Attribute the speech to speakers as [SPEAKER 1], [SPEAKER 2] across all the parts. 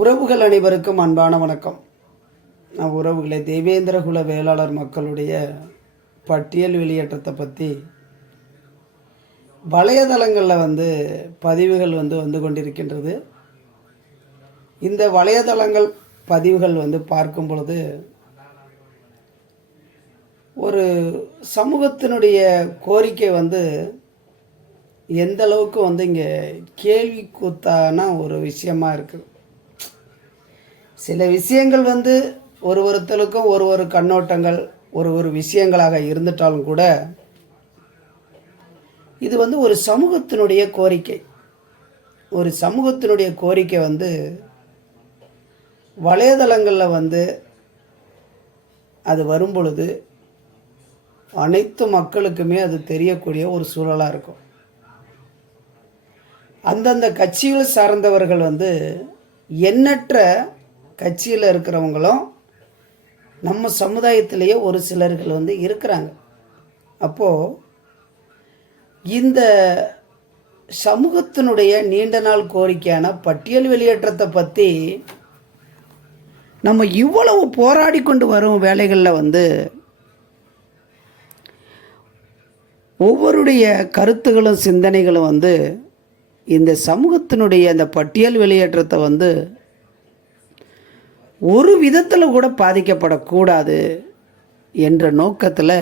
[SPEAKER 1] உறவுகள் அனைவருக்கும் அன்பான வணக்கம். நான் உறவுகளை தேவேந்திரகுல வேளாளர் மக்களுடைய பட்டியல் வெளியேற்றத்தை பற்றி வலையதளங்களில் வந்து பதிவுகள் வந்து வந்து கொண்டிருக்கின்றது. இந்த வலையதளங்கள் பதிவுகள் வந்து பார்க்கும் பொழுது ஒரு சமூகத்தினுடைய கோரிக்கை வந்து எந்த அளவுக்கு வந்து இங்கே கேள்வி கூத்தான ஒரு விஷயமா இருக்குது சில விஷயங்கள் வந்து ஒரு ஒருத்தருக்கும் ஒரு ஒரு கண்ணோட்டங்கள் ஒரு ஒரு விஷயங்களாக இருந்துட்டாலும் கூட இது வந்து ஒரு சமூகத்தினுடைய கோரிக்கை. ஒரு சமூகத்தினுடைய கோரிக்கை வந்து வலைதளங்களில் வந்து அது வரும் பொழுது அனைத்து மக்களுக்குமே அது தெரியக்கூடிய ஒரு சூழலாக இருக்கும். அந்தந்த கட்சிகள் சார்ந்தவர்கள் வந்து எண்ணற்ற கட்சியில் இருக்கிறவங்களும் நம்ம சமுதாயத்திலேயே ஒரு சிலர்கள் வந்து இருக்கிறாங்க. அப்போது இந்த சமூகத்தினுடைய நீண்ட நாள் கோரிக்கையான பட்டியல் வெளியேற்றத்தை பற்றி நம்ம இவ்வளவு போராடி கொண்டு வரும் வேலைகளில் வந்து ஒவ்வொருடைய கருத்துகளும் சிந்தனைகளும் வந்து இந்த சமூகத்தினுடைய அந்த பட்டியல் வெளியேற்றத்தை வந்து ஒரு விதத்தில் கூட பாதிக்கப்படக்கூடாது என்ற நோக்கத்தில்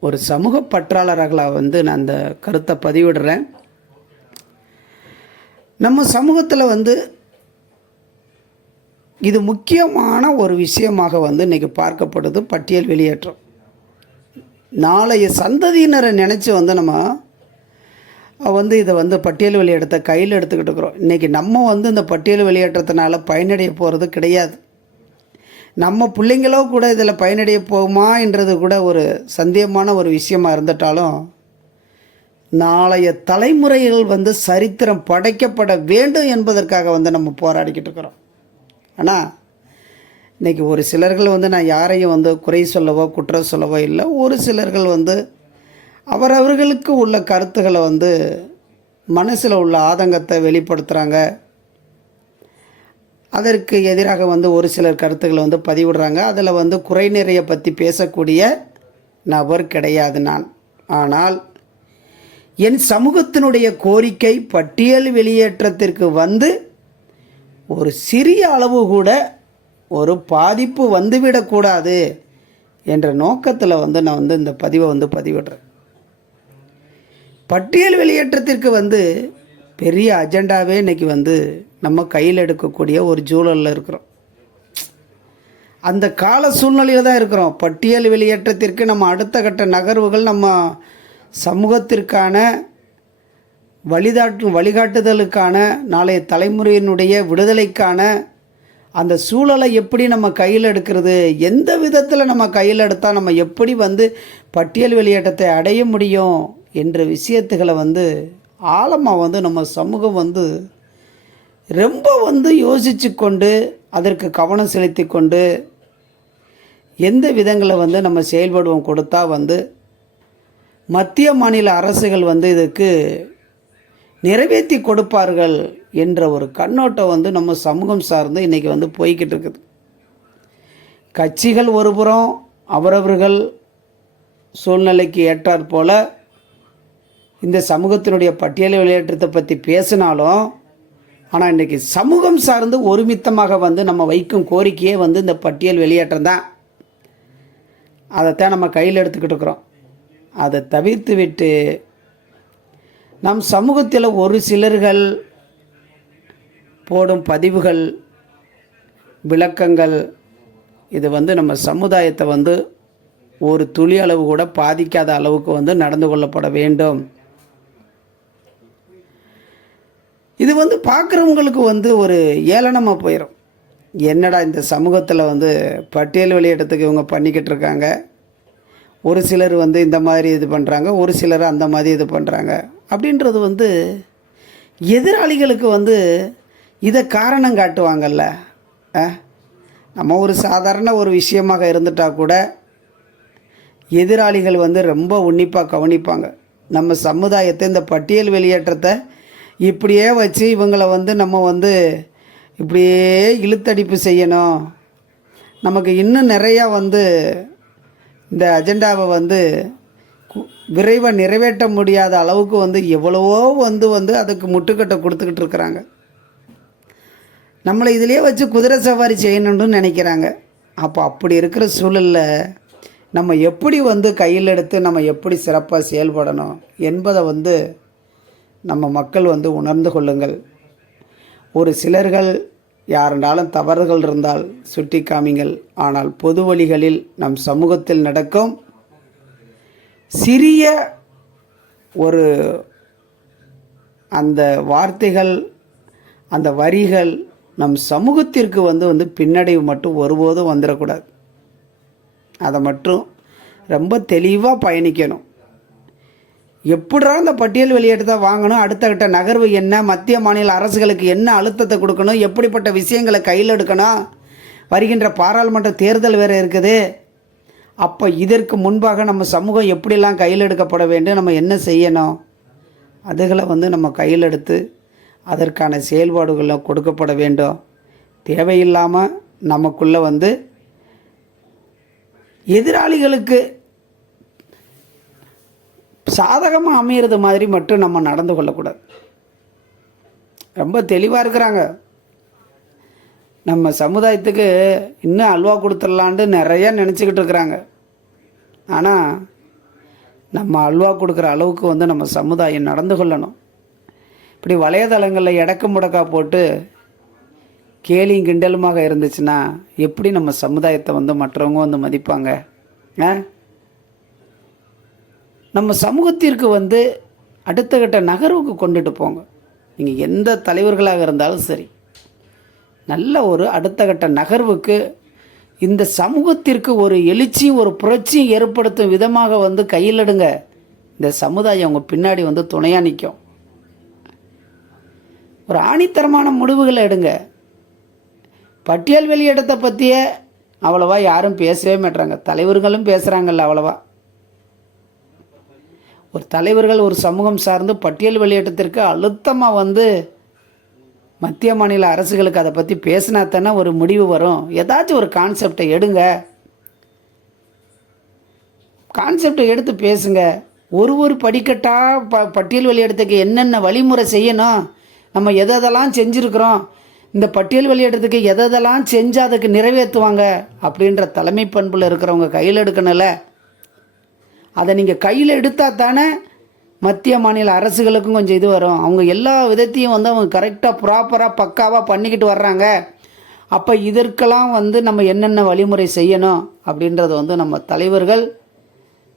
[SPEAKER 1] ஒரு சமூக பற்றாளர்களாக வந்து நான் அந்த கருத்தை பதிவிடுறேன். நம்ம சமூகத்தில் வந்து இது முக்கியமான ஒரு விஷயமாக வந்து இன்றைக்கி பார்க்கப்படுது பட்டியல் வெளியேற்றம். நாளைய சந்ததியினரை நினச்சி வந்து நம்ம வந்து இதை வந்து பட்டியல் வெளியேற்றத்தை கையில் எடுத்துக்கிட்டு இருக்கிறோம். இன்றைக்கி நம்ம வந்து இந்த பட்டியல் வெளியேற்றத்தினால பயனடைய போகிறது கிடையாது. நம்ம பிள்ளைங்களோ கூட இதில் பயனடைய போகுமா என்றது கூட ஒரு சந்தேகமான ஒரு விஷயமா இருந்துட்டாலும் நாளைய தலைமுறைகள் வந்து சரித்திரம் படைக்கப்பட வேண்டும் என்பதற்காக வந்து நம்ம போராடிக்கிட்டு இருக்கிறோம். ஆனால் இன்றைக்கி ஒரு சிலர்கள் வந்து நான் யாரையும் வந்து குறை சொல்லவோ குற்றம் சொல்லவோ இல்லை ஒரு சிலர்கள் வந்து அவரவர்களுக்கு உள்ள கருத்துக்களை வந்து மனசில் உள்ள ஆதங்கத்தை வெளிப்படுத்துகிறாங்க அதற்கு எதிராக வந்து ஒரு சிலர் கருத்துக்களை வந்து பதிவிடுறாங்க. அதில் வந்து குறைநிறையை பற்றி பேசக்கூடிய நபர் கிடையாது நான். ஆனால் என் சமூகத்தினுடைய கோரிக்கை பட்டியல் வெளியேற்றத்திற்கு வந்து ஒரு சிறிய அளவு கூட ஒரு பாதிப்பு வந்துவிடக்கூடாது என்ற நோக்கத்தில் வந்து நான் வந்து இந்த பதிவை வந்து பதிவிடுறேன். பட்டியல் வெளியேற்றத்திற்கு வந்து பெரிய அஜெண்டாவே இன்றைக்கி வந்து நம்ம கையில் எடுக்கக்கூடிய ஒரு சூழலில் இருக்கிறோம். அந்த கால சூழ்நிலையில் தான் இருக்கிறோம். பட்டியல் வெளியேற்றத்திற்கு நம்ம அடுத்த கட்ட நகர்வுகள் நம்ம சமூகத்திற்கான வழிதாட்டு வழிகாட்டுதலுக்கான நாளைய தலைமுறையினுடைய விடுதலைக்கான அந்த சூழலை எப்படி நம்ம கையில் எடுக்கிறது எந்த விதத்தில் நம்ம கையில் எடுத்தால் நம்ம எப்படி வந்து பட்டியல் வெளியேற்றத்தை அடைய முடியும் என்ற விஷயத்துகளை வந்து ஆழமாக வந்து நம்ம சமூகம் வந்து ரொம்ப வந்து யோசித்து கொண்டு அதற்கு கவனம் செலுத்தி கொண்டு எந்த விதங்களை வந்து நம்ம செயல்படுவோம் கொடுத்தா வந்து மத்திய மாநில அரசுகள் வந்து இதுக்கு நிறைவேற்றி கொடுப்பார்கள் என்ற ஒரு கண்ணோட்டம் வந்து நம்ம சமூகம் சார்ந்து இன்றைக்கி வந்து போய்கிட்டு இருக்குது. கட்சிகள் ஒருபுறம் அவரவர்கள் சூழ்நிலைக்கு ஏற்றாற் போல் இந்த சமூகத்தினுடைய பட்டியல் வெளியேற்றத்தை பற்றி பேசினாலும் ஆனால் இன்றைக்கி சமூகம் சார்ந்து ஒருமித்தமாக வந்து நம்ம வைக்கும் கோரிக்கையே வந்து இந்த பட்டியல் வெளியேற்றம் தான். அதைத்தான் நம்ம கையில் எடுத்துக்கிட்டு இருக்கிறோம். அதை தவிர்த்து விட்டு நம் சமூகத்தில் ஒரு சிலர்கள் போடும் பதிவுகள் விளக்கங்கள் இது வந்து நம்ம சமுதாயத்தை வந்து ஒரு துளி அளவு கூட பாதிக்காத அளவுக்கு வந்து நடந்து கொள்ளப்பட வேண்டும். இது வந்து பார்க்குறவங்களுக்கு வந்து ஒரு ஏளனமாக போயிடும் என்னடா இந்த சமூகத்தில் வந்து பட்டியல் வெளியிடத்துக்கு இவங்க பண்ணிக்கிட்டு இருக்காங்க? ஒரு சிலர் வந்து இந்த மாதிரி இது பண்ணுறாங்க ஒரு சிலர் அந்த மாதிரி இது பண்ணுறாங்க அப்படின்றது வந்து எதிராளிகளுக்கு வந்து இதை காரணம் காட்டுவாங்கல்ல. ஆ? நம்ம ஒரு சாதாரண ஒரு விஷயமாக இருந்துட்டால் கூட எதிராளிகள் வந்து ரொம்ப உன்னிப்பாக கவனிப்பாங்க. நம்ம சமுதாயத்தை இந்த பட்டியல் வெளியேற்றத்தை இப்படியே வச்சு இவங்களை வந்து நம்ம வந்து இப்படியே இழுத்தடிப்பு செய்யணும். நமக்கு இன்னும் நிறையா வந்து இந்த அஜெண்டாவை வந்து விரைவாக நிறைவேற்ற முடியாத அளவுக்கு வந்து எவ்வளவோ வந்து வந்து அதுக்கு முட்டுக்கட்டை கொடுத்துக்கிட்டு இருக்கிறாங்க. நம்மளை இதிலே வச்சு குதிரை சவாரி செய்யணும்னு நினைக்கிறாங்க. அப்போ அப்படி இருக்கிற சூழலில் நம்ம எப்படி வந்து கையில் எடுத்து நம்ம எப்படி சிறப்பாக செயல்படணும் என்பதை வந்து நம்ம மக்கள் வந்து உணர்ந்து கொள்ளுங்கள். ஒரு சிலர்கள் யாருனாலும் தவறுகள் இருந்தால் சுட்டி காமிங்கள் ஆனால் பொது வழிகளில் நம் சமூகத்தில் நடக்கும் சிறிய ஒரு அந்த வார்த்தைகள் அந்த வரிகள் நம் சமூகத்திற்கு வந்து வந்து பின்னடைவு மட்டும் ஒருபோதும் வந்துடக்கூடாது. அதை மட்டும் ரொம்ப தெளிவாக பயணிக்கணும். எப்படா இந்த பட்டியல் வெளியேற்றத்தை வாங்கணும்? அடுத்த கட்ட நகர்வு என்ன? மத்திய மாநில அரசுகளுக்கு என்ன அழுத்தத்தை கொடுக்கணும்? எப்படிப்பட்ட விஷயங்களை கையில் எடுக்கணும்? வருகின்ற பாராளுமன்ற தேர்தல் வேறு இருக்குது. அப்போ இதற்கு முன்பாக நம்ம சமூகம் எப்படிலாம் கையில் எடுக்கப்பட வேண்டும்? நம்ம என்ன செய்யணும்? அதுகளை வந்து நம்ம கையில் எடுத்து அதற்கான செயல்பாடுகளை கொடுக்கப்பட வேண்டும். தேவையில்லாமல் நமக்குள்ளே வந்து எதிராளிகளுக்கு சாதகமாக அமையிறது மாதிரி மட்டும் நம்ம நடந்து கொள்ளக்கூடாது. ரொம்ப தெளிவாக இருக்கிறாங்க. நம்ம சமுதாயத்துக்கு இன்னும் அல்வா கொடுத்துடலான்ட்டு நிறையா நினச்சிக்கிட்டு இருக்கிறாங்க. ஆனால் நம்ம அல்வா கொடுக்குற அளவுக்கு வந்து நம்ம சமுதாயம் நடந்து கொள்ளணும். இப்படி வலையதளங்களில் எடக்கு முடக்கா போட்டு கேலியும் கிண்டலுமாக இருந்துச்சுன்னா எப்படி நம்ம சமுதாயத்தை வந்து மற்றவங்க வந்து மதிப்பாங்க? ஆ? நம்ம சமூகத்திற்கு வந்து அடுத்த கட்ட நகர்வுக்கு கொண்டுட்டு போங்க. நீங்கள் எந்த தலைவர்களாக இருந்தாலும் சரி. நல்ல ஒரு அடுத்த கட்ட நகர்வுக்கு இந்த சமூகத்திற்கு ஒரு எழுச்சியும் ஒரு புரட்சியும் ஏற்படுத்தும் விதமாக வந்து கையிலடுங்க. இந்த சமுதாயம் உங்கள் பின்னாடி வந்து துணையாக நிற்கும் ஒரு ஆணித்தரமான முடிவுகளை எடுங்க. பட்டியல் வெளியிடத்தை பற்றியே அவ்வளவா யாரும் பேசவே மாட்டாங்க தலைவர்களும் பேசுகிறாங்கல்ல அவ்வளவா. ஒரு தலைவர்கள் ஒரு சமூகம் சார்ந்து பட்டியல் வெளியேற்றத்திற்கு அழுத்தமாக வந்து மத்திய மாநில அரசுகளுக்கு அதை பற்றி பேசினா தானே ஒரு முடிவு வரும். ஏதாச்சும் ஒரு கான்செப்டை எடுங்க. கான்செப்டை எடுத்து பேசுங்க. ஒரு ஒரு படிக்கட்டாக ப பட்டியல் வெளியிடத்துக்கு என்னென்ன வழிமுறை செய்யணும்? நம்ம எதெல்லாம் செஞ்சுருக்குறோம்? இந்த பட்டியல் வெளியிடத்துக்கு எதெல்லாம் செஞ்சு அதுக்கு நிறைவேற்றுவாங்க? அப்படின்ற தலைமை பண்பில் இருக்கிறவங்க கையில் எடுக்கணும்ல. அதை நீங்கள் கையில் எடுத்தால் தானே மத்திய மாநில அரசுகளுக்கும் கொஞ்சம் இது வரும். அவங்க எல்லா விதத்தையும் வந்து அவங்க கரெக்டாக ப்ராப்பராக பக்காவாக பண்ணிக்கிட்டு வர்றாங்க. அப்போ இதற்கெல்லாம் வந்து நம்ம என்னென்ன வழிமுறை செய்யணும் அப்படின்றது வந்து நம்ம தலைவர்கள்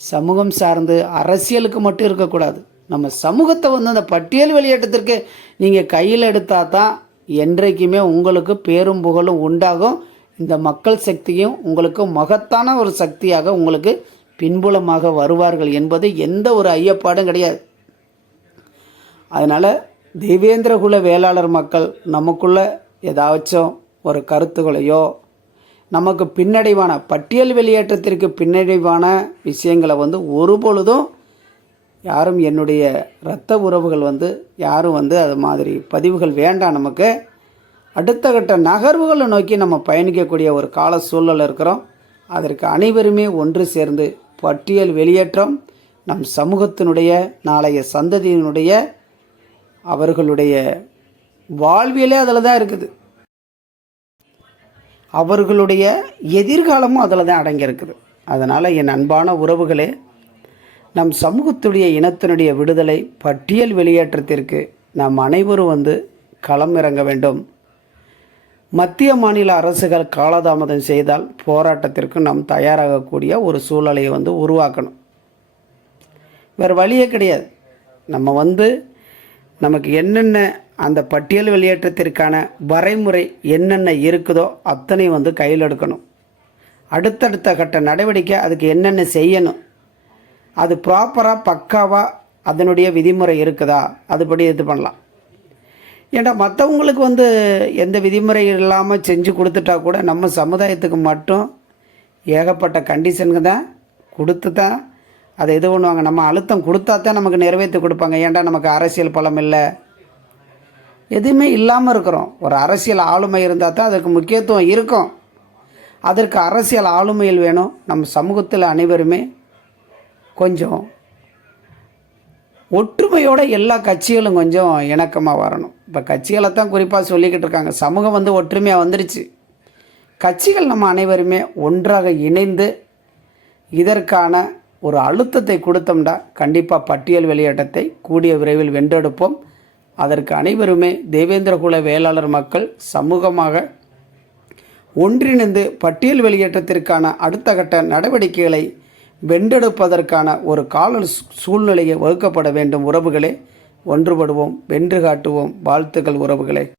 [SPEAKER 1] சமூகம் சார்ந்து அரசியலுக்கு மட்டும் இருக்கக்கூடாது. நம்ம சமூகத்தை வந்து அந்த பட்டியல் வெளியேற்றத்திற்கு நீங்கள் கையில் எடுத்தால் தான் என்றைக்குமே உங்களுக்கு பேரும் புகழும் உண்டாகும். இந்த மக்கள் சக்தியும் உங்களுக்கு மகத்தான ஒரு சக்தியாக உங்களுக்கு பின்புலமாக வருவார்கள் என்பது எந்த ஒரு ஐயப்பாடும் கிடையாது. அதனால் தெய்வேந்திரகுல வேளாளர் மக்கள் நமக்குள்ள ஏதாச்சும் ஒரு கருத்துக்களையோ நமக்கு பின்னடைவான பட்டியல் வெளியேற்றத்திற்கு பின்னடைவான விஷயங்களை வந்து ஒரு பொழுதும் யாரும் என்னுடைய இரத்த உறவுகள் வந்து யாரும் வந்து அது மாதிரி பதிவுகள் வேண்டாம் நமக்கு. அடுத்த கட்ட நகர்வுகளை நோக்கி நம்ம பயணிக்கக்கூடிய ஒரு கால சூழல் இருக்கிறோம். அதற்கு அனைவருமே ஒன்று சேர்ந்து பட்டியல் வெளியேற்றம் நம் சமூகத்தினுடைய நாளைய சந்ததியினுடைய அவர்களுடைய வாழ்வியலே அதில் தான் இருக்குது. அவர்களுடைய எதிர்காலமும் அதில் தான் அடங்கியிருக்குது. அதனால் என் அன்பான உறவுகளே நம் சமூகத்துடைய இனத்தினுடைய விடுதலை பட்டியல் வெளியேற்றத்திற்கு நாம் அனைவரும் வந்து களம் இறங்க வேண்டும். மத்திய மாநில அரசுகள் காலதாமதம் செய்தால் போராட்டத்திற்கு நாம் தயாராகக்கூடிய ஒரு சூழலை வந்து உருவாக்கணும். வேறு வழியே கிடையாது. நம்ம வந்து நமக்கு என்னென்ன அந்த பட்டியல் வெளியேற்றத்திற்கான வரைமுறை என்னென்ன இருக்குதோ அத்தனை வந்து கையில் எடுக்கணும். அடுத்தடுத்த கட்ட நடவடிக்கை அதுக்கு என்னென்ன செய்யணும். அது ப்ராப்பராக பக்காவாக அதனுடைய விதிமுறை இருக்குதா? அதுபடி இது பண்ணலாம். ஏன்னா மற்றவங்களுக்கு வந்து எந்த விதிமுறை இல்லாமல் செஞ்சு கொடுத்துட்டா கூட நம்ம சமுதாயத்துக்கு மட்டும் ஏகப்பட்ட கண்டிஷனுக்கு தான் கொடுத்து தான் அதை இது பண்ணுவாங்க நம்ம அழுத்தம் கொடுத்தா தான் நமக்கு நிறைவேற்றி கொடுப்பாங்க. ஏன்டா நமக்கு அரசியல் பலம் இல்லை? எதுவுமே இல்லாமல் இருக்கிறோம். ஒரு அரசியல் ஆளுமை இருந்தால் தான் அதுக்கு முக்கியத்துவம் இருக்கும். அதற்கு அரசியல் ஆளுமையில் வேணும். நம்ம சமூகத்தில் அனைவருமே கொஞ்சம் ஒற்றுமையோட எல்லா கட்சிகளும் கொஞ்சம் இணக்கமாக வரணும். இப்போ கட்சிகளை தான் குறிப்பாக சொல்லிக்கிட்டு இருக்காங்க. சமூகம் வந்து ஒற்றுமையாக வந்துருச்சு. கட்சிகள் நம்ம அனைவருமே ஒன்றாக இணைந்து இதற்கான ஒரு அழுத்தத்தை கொடுத்தோம்னா கண்டிப்பாக பட்டியல் வெளியேற்றத்தை கூடிய விரைவில் வென்றெடுப்போம். அதற்கு அனைவருமே தேவேந்திரகுல வேளாளர் மக்கள் சமூகமாக ஒன்றிணைந்து பட்டியல் வெளியேற்றத்திற்கான அடுத்த கட்ட நடவடிக்கைகளை வென்றெடுப்பதற்கான ஒரு கால சூழ்நிலையை வகுக்கப்பட வேண்டும் உறவுகளே. ஒன்றுபடுவோம் வென்று காட்டுவோம் வாழ்த்துக்கள் உறவுகளே.